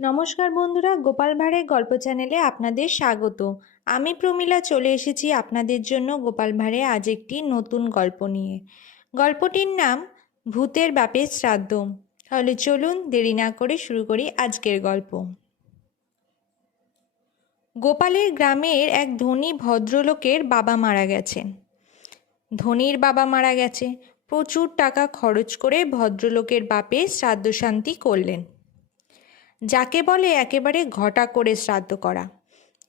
নমস্কার বন্ধুরা, গোপাল ভাঁড়ের গল্প চ্যানেলে আপনাদের স্বাগত। আমি প্রমীলা চলে এসেছি আপনাদের জন্য গোপাল ভাঁড়ে আজ একটি নতুন গল্প নিয়ে। গল্পটির নাম, ভূতের বাপের শ্রাদ্ধ তাহলে চলুন দেরি না করে শুরু করি আজকের গল্প। গোপালের গ্রামের এক ধনী ভদ্রলোকের বাবা মারা গেছেন ধনীর বাবা মারা গেছে। প্রচুর টাকা খরচ করে ভদ্রলোকের বাপে শ্রাদ্ধ শান্তি করলেন। যাকে বলে একেবারে ঘটা করে শ্রাদ্ধ করা।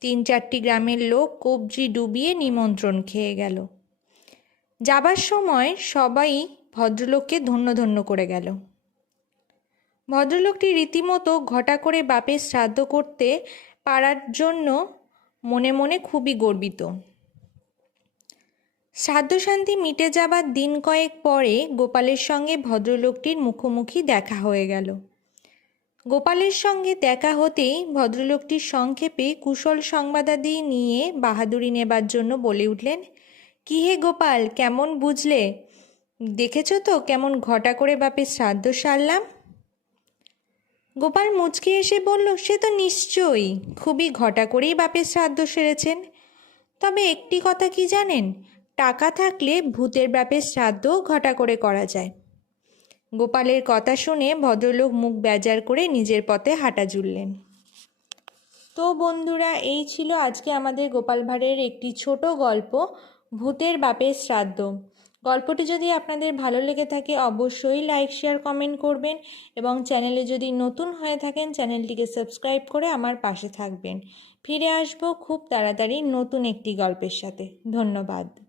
তিন চারটি গ্রামের লোক কবজি ডুবিয়ে নিমন্ত্রণ খেয়ে গেল। যাবার সময় সবাই ভদ্রলোককে ধন্য ধন্য করে গেল। ভদ্রলোকটি রীতিমতো ঘটা করে বাপের শ্রাদ্ধ করতে পারার জন্য মনে মনে খুবই গর্বিত। শ্রাদ্ধ শান্তি মিটে যাবার দিন কয়েক পরে গোপালের সঙ্গে ভদ্রলোকটির মুখোমুখি দেখা হয়ে গেল। গোপালের সঙ্গে দেখা হতেই ভদ্রলোকটির সংক্ষেপে কুশল সংবাদাদি নিয়ে বাহাদুরি নেবার জন্য বলে উঠলেন, কি হে গোপাল, কেমন বুঝলে? দেখেছ তো কেমন ঘটা করে বাপের শ্রাদ্ধ সারলাম? গোপাল মুচকে এসে বলল, সে তো নিশ্চয়ই, খুবই ঘটা করেই বাপের শ্রাদ্ধ সেরেছেন। তবে একটি কথা কি জানেন, টাকা থাকলে ভূতের বাপের শ্রাদ্ধ ঘটা করে করা যায়। গোপালের কথা শুনে ভদ্রলোক মুখ বেজার করে নিজের পথে হাঁটা জুড়লেন। তো বন্ধুরা, এই ছিল আজকে আমাদের গোপাল ভাঁড়ের একটি ছোট গল্প, ভূতের বাপের শ্রাদ্ধ। গল্পটি যদি আপনাদের ভালো লেগে থাকে, অবশ্যই লাইক, শেয়ার, কমেন্ট করবেন এবং চ্যানেলে যদি নতুন হয়ে থাকেন, চ্যানেলটিকে সাবস্ক্রাইব করে আমার পাশে থাকবেন। ফিরে আসব খুব তাড়াতাড়ি নতুন একটি গল্পের সাথে। ধন্যবাদ।